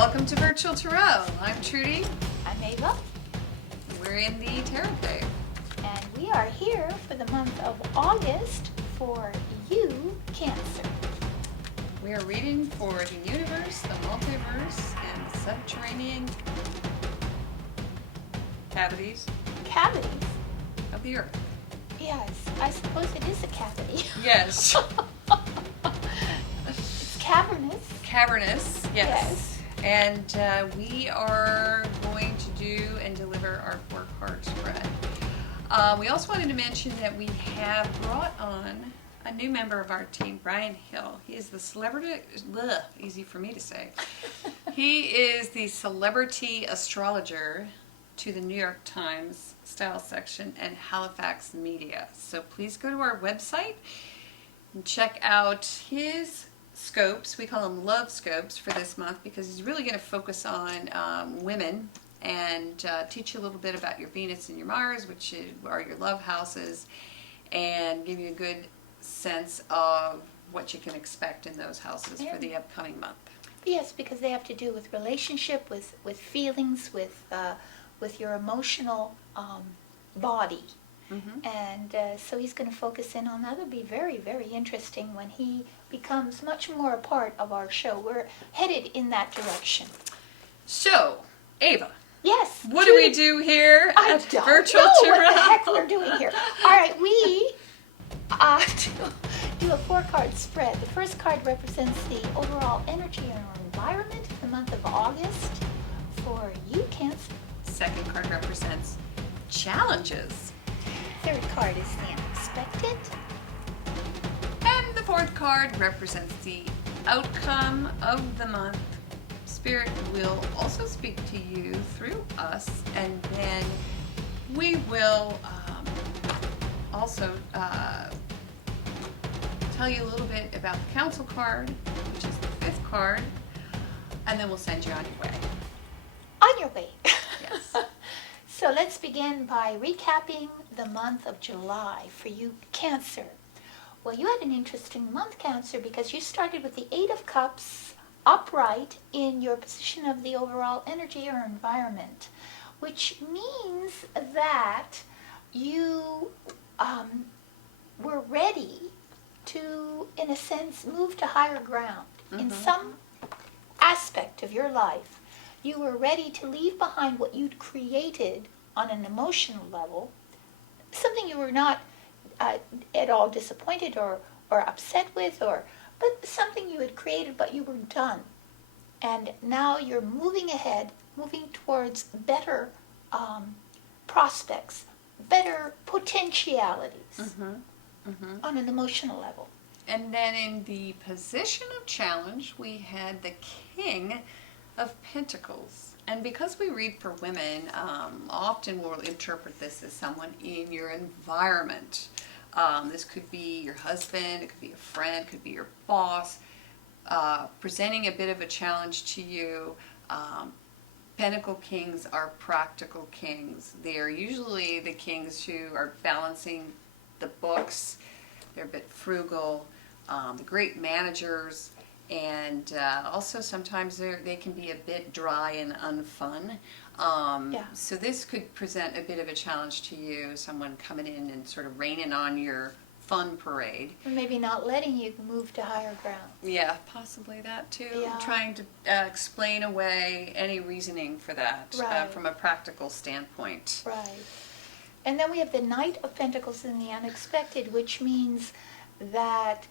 Welcome to Virtual Tarot. I'm Trudy. I'm Ava. We're in the Tarot Day. And we are here for the month of August for you, Cancer. We are reading for the universe, the multiverse, and the subterranean cavities of the earth. Yes, I suppose it is a cavity. Yes. It's cavernous. Cavernous, yes. And we are going to do and deliver our 4-card spread. We also wanted to mention that we have brought on a new member of our team, Brian Hill. He is the celebrity, easy for me to say. He is the celebrity astrologer to the New York Times Style section and Halifax Media. So please go to our website and check out his scopes. We call them love scopes for this month because he's really going to focus on women and teach you a little bit about your Venus and your Mars, which are your love houses, and give you a good sense of what you can expect in those houses for the upcoming month. Yes, because they have to do with relationship, with feelings, with your emotional body. Mm-hmm. And so he's going to focus in on that. It'll be very, very interesting when he becomes much more a part of our show. We're headed in that direction. So, Ava. Yes. What do we do here at Virtual Tarot? I don't know what the heck we're doing here. All right, we do a 4-card spread. The first card represents the overall energy in our environment in the month of August for you, Cancer. Second card represents challenges. Third card is the unexpected. And the fourth card represents the outcome of the month. Spirit will also speak to you through us, and then we will also tell you a little bit about the Council card, which is the 5th card, and then we'll send you on your way. On your way. Yes. So let's begin by recapping the month of July for you, Cancer. Well, you had an interesting month, Cancer, because you started with the 8 of Cups upright in your position of the overall energy or environment, which means that you were ready to, in a sense, move to higher ground. Mm-hmm. In some aspect of your life, you were ready to leave behind what you'd created on an emotional level, something you were not at all disappointed or upset with, but something you had created but you were done. And now you're moving ahead, moving towards better prospects, better potentialities on an emotional level. And then in the position of challenge, we had the King of Pentacles. And because we read for women, often we'll interpret this as someone in your environment. This could be your husband, it could be a friend, it could be your boss, presenting a bit of a challenge to you. Pentacle kings are practical kings. They are usually the kings who are balancing the books. They're a bit frugal, the great managers, and also sometimes they can be a bit dry and unfun. So this could present a bit of a challenge to you, someone coming in and sort of raining on your fun parade. Or maybe not letting you move to higher ground. Yeah, possibly that too. Yeah. Trying to explain away any reasoning for that from a practical standpoint. Right. And then we have the Knight of Pentacles in the unexpected, which means that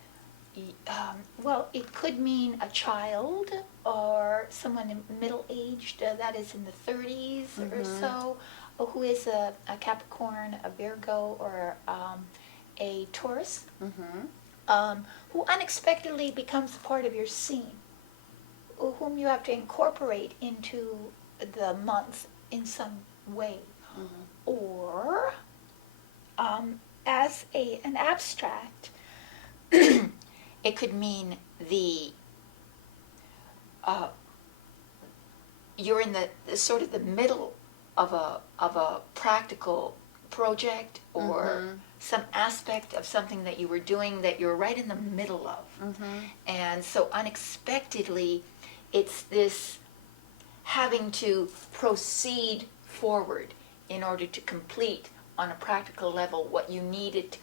it could mean a child or someone middle-aged, that is in the 30s or so, who is a Capricorn, a Virgo, or a Taurus, who unexpectedly becomes part of your scene, whom you have to incorporate into the month in some way. Or, as an abstract, it could mean you're in the sort of the middle of a practical project or some aspect of something that you were doing that you're right in the middle of. And so unexpectedly, it's this having to proceed forward in order to complete on a practical level what you needed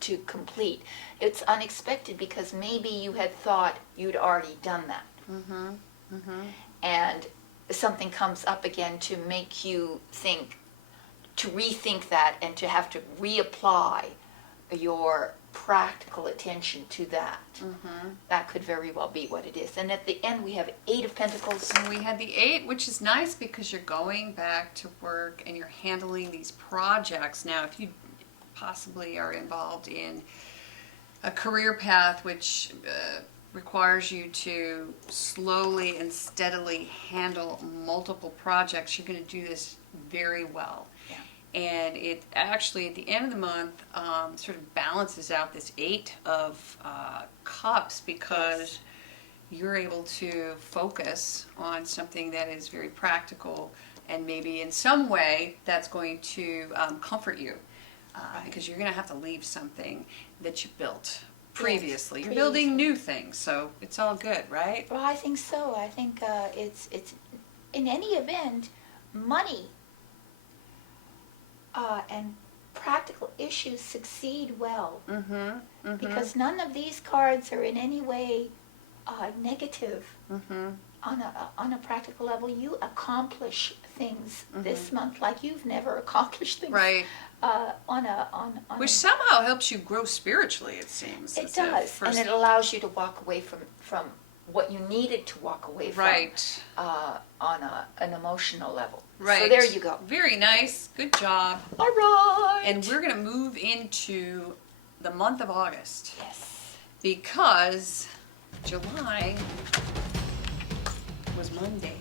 to complete. It's unexpected because maybe you had thought you'd already done that. And something comes up again to make you think, to rethink that and to have to reapply your practical attention to that. That could very well be what it is. And at the end we have 8 of Pentacles. And we had the 8, which is nice because you're going back to work and you're handling these projects. Now, if you possibly are involved in a career path which requires you to slowly and steadily handle multiple projects, you're going to do this very well. And it actually, at the end of the month, sort of balances out this 8 of Cups because you're able to focus on something that is very practical and maybe in some way that's going to comfort you because you're going to have to leave something that you built previously. You're building new things, so it's all good, right? Well, I think so. I think it's in any event, money and practical issues succeed well because none of these cards are in any way negative. On a practical level, you accomplish things this month like you've never accomplished things. Right. Which somehow helps you grow spiritually, it seems. It does, and it allows you to walk away from what you needed to walk away from. Right. On an emotional level. Right. So there you go. Very nice. Good job. All right. And we're going to move into the month of August. Yes. Because July was mundane.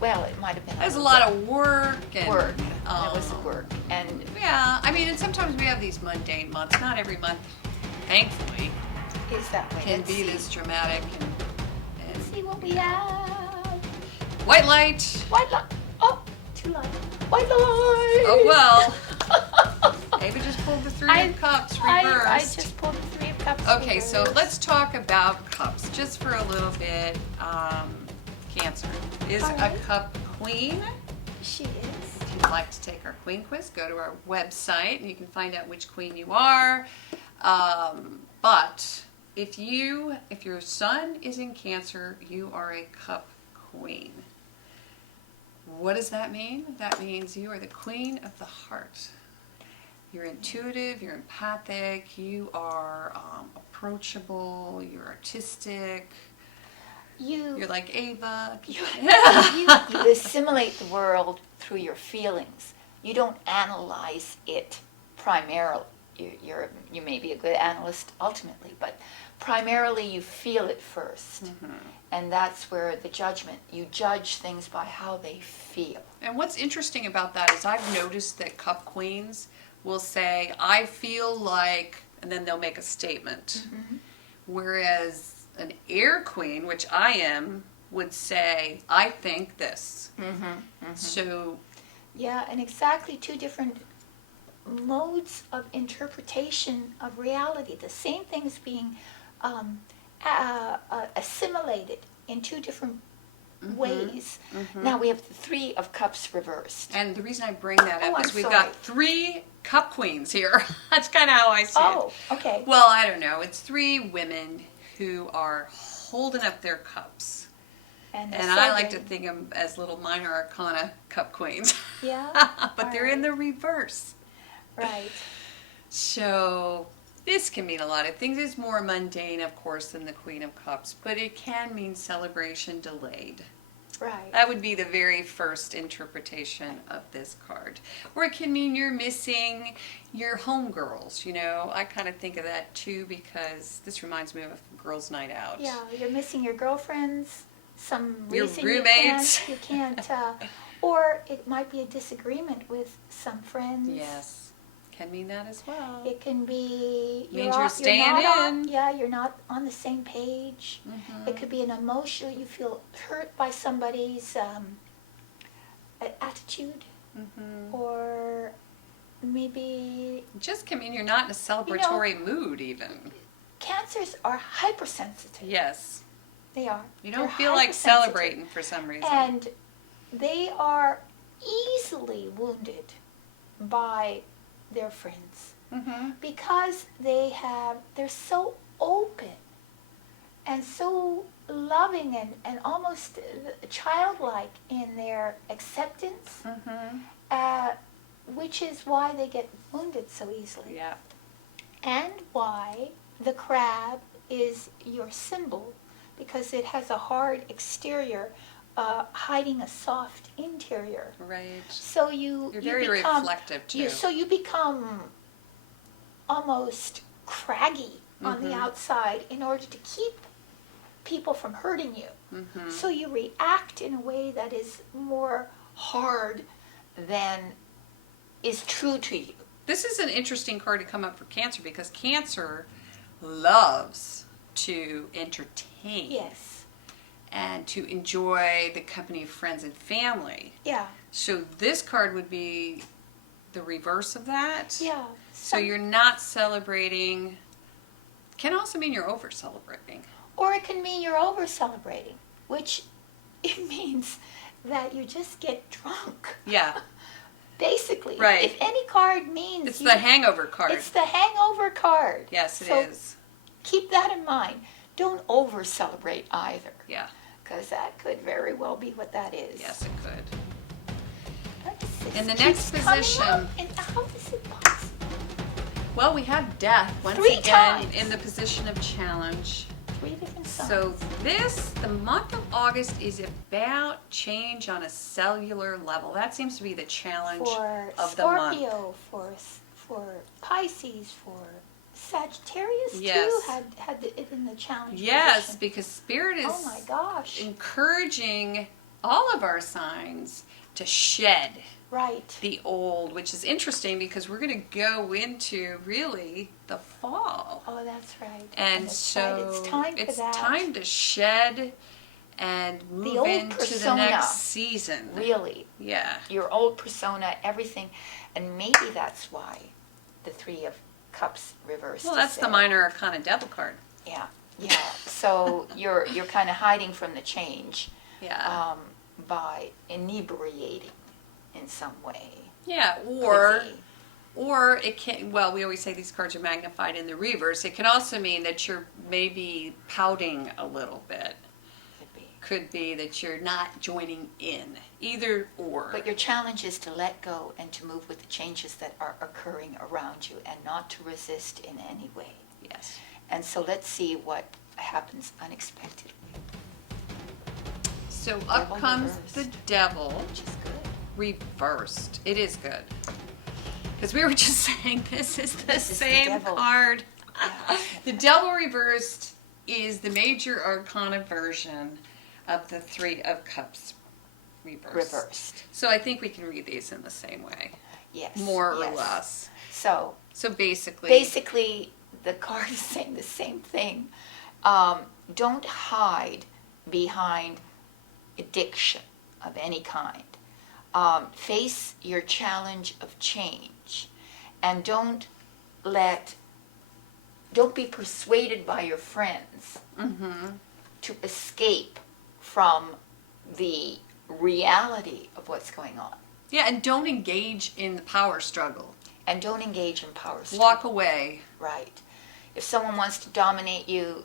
Well, it might have been. There's a lot of work and That was work, and yeah. I mean, and sometimes we have these mundane months. Not every month, thankfully, is that way. can be this dramatic. And Let's see what we have. White light. White light. Oh, 2 light. White light. Oh well. Ava just pulled the 3 of Cups reversed. I just pulled the 3 of Cups. Okay, reversed. so let's talk about cups just for a little bit. Cancer is a cup queen. She is. If you'd like to take our queen quiz, go to our website and you can find out which queen you are. But if your sun is in Cancer, you are a cup queen. What does that mean? That means you are the queen of the heart. You're intuitive, you're empathic, you are approachable, you're artistic. You're like Ava. You assimilate the world through your feelings. You don't analyze it primarily. You may be a good analyst ultimately, but primarily you feel it first. And that's where the judgment, you judge things by how they feel. And what's interesting about that is I've noticed that cup queens will say, I feel like, and then they'll make a statement. Whereas an air queen, which I am, would say, I think this. So, yeah, and exactly 2 different modes of interpretation of reality. The same thing is being assimilated in 2 different ways. Now we have the 3 of Cups reversed. And the reason I bring that up is we've got 3 cup queens here. That's kind of how I see it. Oh, okay. Well, I don't know. It's 3 women who are holding up their cups. And I like to think of them as little minor arcana cup queens. Yeah. But they're in the reverse. Right. So this can mean a lot of things. It's more mundane, of course, than the Queen of Cups, but it can mean celebration delayed. Right. That would be the very first interpretation of this card. Or it can mean you're missing your homegirls. You know, I kind of think of that too because this reminds me of a girls' night out. Yeah, you're missing your girlfriends, some your reason roommates. you can't or it might be a disagreement with some friends. Yes, can mean that as well. It can be Means you're staying in. You're not on the same page. It could be an emotional, you feel hurt by somebody's attitude, or maybe It just can mean you're not in a celebratory mood even. Cancers are hypersensitive. Yes. They are. You don't They're feel like hypersensitive. celebrating for some reason. And they are easily wounded by their friends Mm-hmm. because they're so open and so loving and almost childlike in their acceptance, Mm-hmm. which is why they get wounded so easily. Yeah. And why the crab is your symbol, because it has a hard exterior hiding a soft interior. Right. So You're you very become, reflective too. so you become almost craggy on the outside in order to keep people from hurting you. Mm-hmm. So you react in a way that is more hard than is true to you. This is an interesting card to come up for Cancer because Cancer loves to entertain. Yes. And to enjoy the company of friends and family. Yeah. So this card would be the reverse of that. Yeah. So you're not celebrating. Can also mean you're over celebrating. Or it can mean you're over celebrating, which it means that you just get drunk. Yeah. Basically. Right. If any card means It's the hangover card. It's the hangover card. Yes, it so is. Keep that in mind. Don't over celebrate either. Yeah. Because that could very well be what that is. Yes, it could. This In the keeps next coming position- up, and how is it possible? Well, we have death once 3 again times. in the position of challenge. 3 different signs. So the month of August is about change on a cellular level. That seems to be the challenge for of the month. Scorpio, for Pisces, for Sagittarius Yes. too had it in the challenge. Yes, position. because Spirit is Oh my gosh. encouraging all of our signs to shed Right. the old, which is interesting because we're going to go into really the fall. Oh, that's right. And that's so right. It's time for that. time to shed and move old into the persona. next season. Really, Yeah. your old persona, everything, and maybe that's why the 3 of Cups reversed. Well, is that's the there. minor arcana devil card. Yeah, yeah. So you're kind of hiding from the change Yeah. by inebriating in some way. Yeah, Could be. or it can, well, we always say these cards are magnified in the reverse. It can also mean that you're maybe pouting a little bit. Could be. Could be that you're not joining in. Either or. But your challenge is to let go and to move with the changes that are occurring around you and not to resist in any way. Yes. And so let's see what happens unexpectedly, So up Devil comes reversed. the devil which is good. reversed. It is good. Because we were just saying this is the This is the same devil. card. Yeah. The devil reversed is the major arcana version of the 3 of Cups reversed. So I think we can read these in the same way, Yes. more or yes. less. So So basically, the card is saying the same thing. Don't hide behind addiction of any kind. Face your challenge of change, and don't be persuaded by your friends to escape from the reality of what's going on. yeah, and don't engage in the power struggle. And don't engage in power struggle. Walk away. Right. If someone wants to dominate you,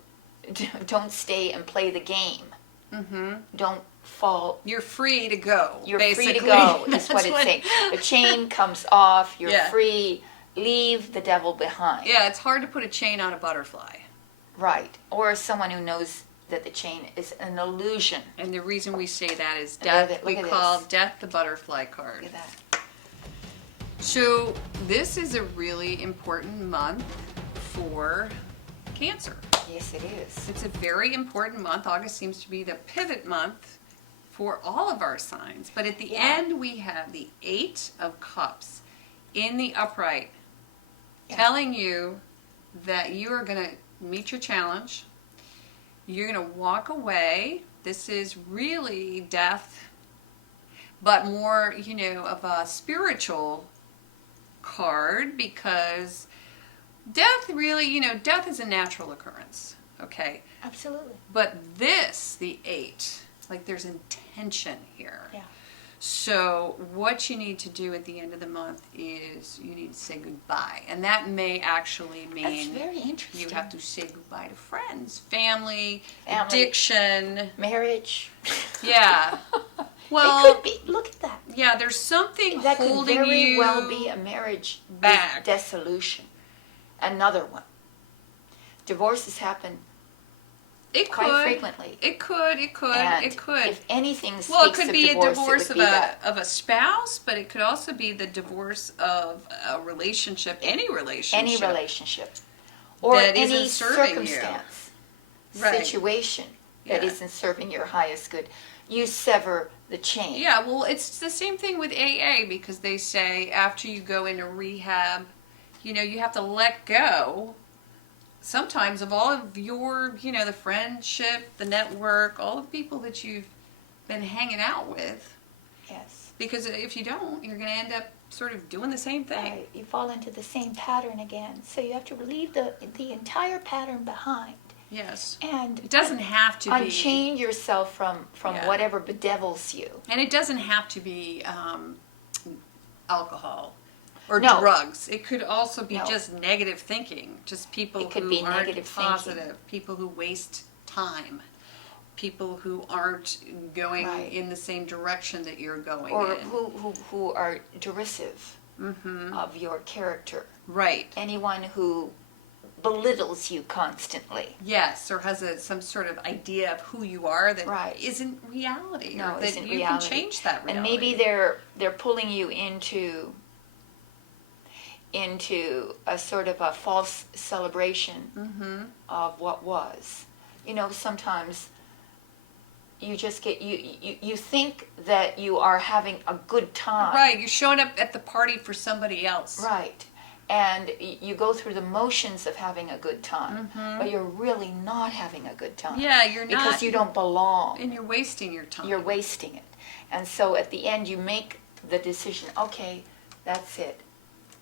don't stay and play the game. Don't fall. You're free to go. You're basically. free to go, is That's what it's saying. The chain comes off. You're Yeah. free. Leave the devil behind. Yeah, it's hard to put a chain on a butterfly. Right. Or someone who knows that the chain is an illusion. And the reason we say that is Look at death. it, We look at call this. death the butterfly card. Look at that. So this is a really important month for Cancer. Yes, it is. It's a very important month. August seems to be the pivot month for all of our signs. But at the Yeah. end, we have the 8 of Cups in the upright, Yeah. telling you that you are going to meet your challenge. You're going to walk away. This is really death, but more, of a spiritual card, because death really, death is a natural occurrence. okay? Absolutely. But this, the 8, like there's intention here. Yeah. So what you need to do at the end of the month is you need to say goodbye. And that may actually That's mean very interesting. you have to say goodbye to friends, family, Family. addiction. Marriage. Yeah. Well, it could be. Look at that. yeah, there's something That could holding very you well be a marriage back. dissolution. Another one. Divorces happen It quite could. frequently. It could. And it could. if anything speaks Well, it could of be divorce, a divorce it of would be that. a spouse, but it could also be the divorce of a relationship, any relationship. Any relationship. Or that any isn't serving you. circumstance, Right. situation that Yeah. isn't serving your highest good. You sever the chain. Yeah, well, it's the same thing with AA because they say after you go into rehab, you have to let go sometimes of all of your, the friendship, the network, all the people that you've been hanging out with. Yes. Because if you don't, you're going to end up sort of doing the same thing. Right. You fall into the same pattern again. So you have to leave the entire pattern behind. Yes. And It doesn't have to be. unchain yourself from Yeah. whatever bedevils you. And it doesn't have to be alcohol or No. drugs. It could also be No. just negative thinking. Just people It could who be aren't negative positive. thinking. People who waste time. People who aren't going Right. in the same direction that you're going Or in. who are derisive of your character. Right. Anyone who belittles you constantly. Yes, or has some sort of idea of who you are that Right. isn't reality. No, or that isn't you reality. can change that reality. And maybe they're pulling you into a sort of a false celebration of what was. Sometimes you just get you think that you are having a good time. Right, you're showing up at the party for somebody else. Right. And you go through the motions of having a good time, but you're really not having a good time. Yeah, you're not. Because you don't belong. And you're wasting your time. You're wasting it. And so at the end you make the decision, okay, that's it.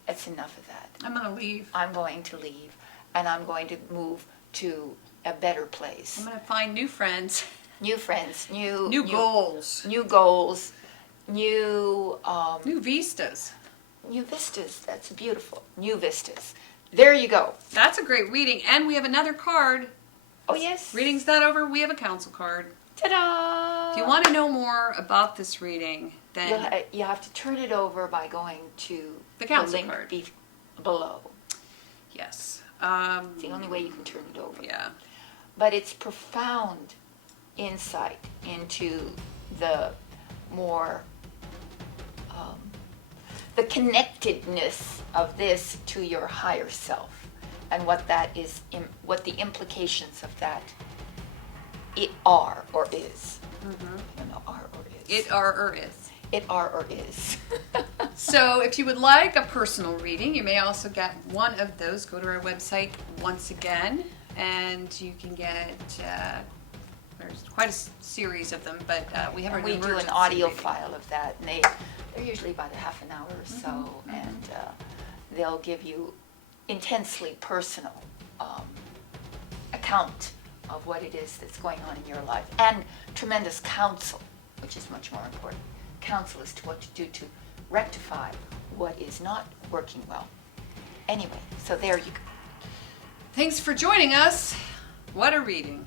That's enough of that. I'm going to leave. I'm going to leave, and I'm going to move to a better place. I'm going to find new friends. New friends, New goals. new goals, new New vistas. new vistas. That's beautiful. New vistas. There you go. That's a great reading. And we have another card. Oh yes. Reading's not over. We have a counsel card. Ta-da! If you want to know more about this reading, then you have to turn it over by going to The counsel link card. below. yes. It's the only way you can turn it over. Yeah. But it's profound insight into the more the connectedness of this to your higher self, and what that is, what the implications of that it are or is. Are or is. It are or is. It are or is. So if you would like a personal reading, you may also get one of those. Go to our website once again, and you can get, there's quite a series of them, but we have And an we do an emergency audio reading. file of that, and they're usually about a half an hour or so, and they'll give you intensely personal account of what it is that's going on in your life, and tremendous counsel, which is much more important. Counsel as to what to do to rectify what is not working well. Anyway, so there you go. Thanks for joining us. What a reading.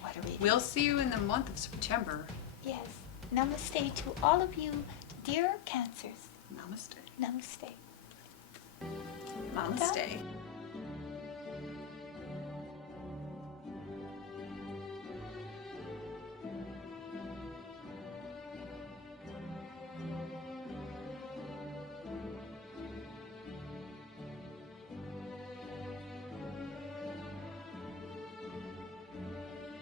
What a reading. We'll see you in the month of September. Yes. Namaste to all of you, dear Cancers. Namaste. Namaste. Namaste.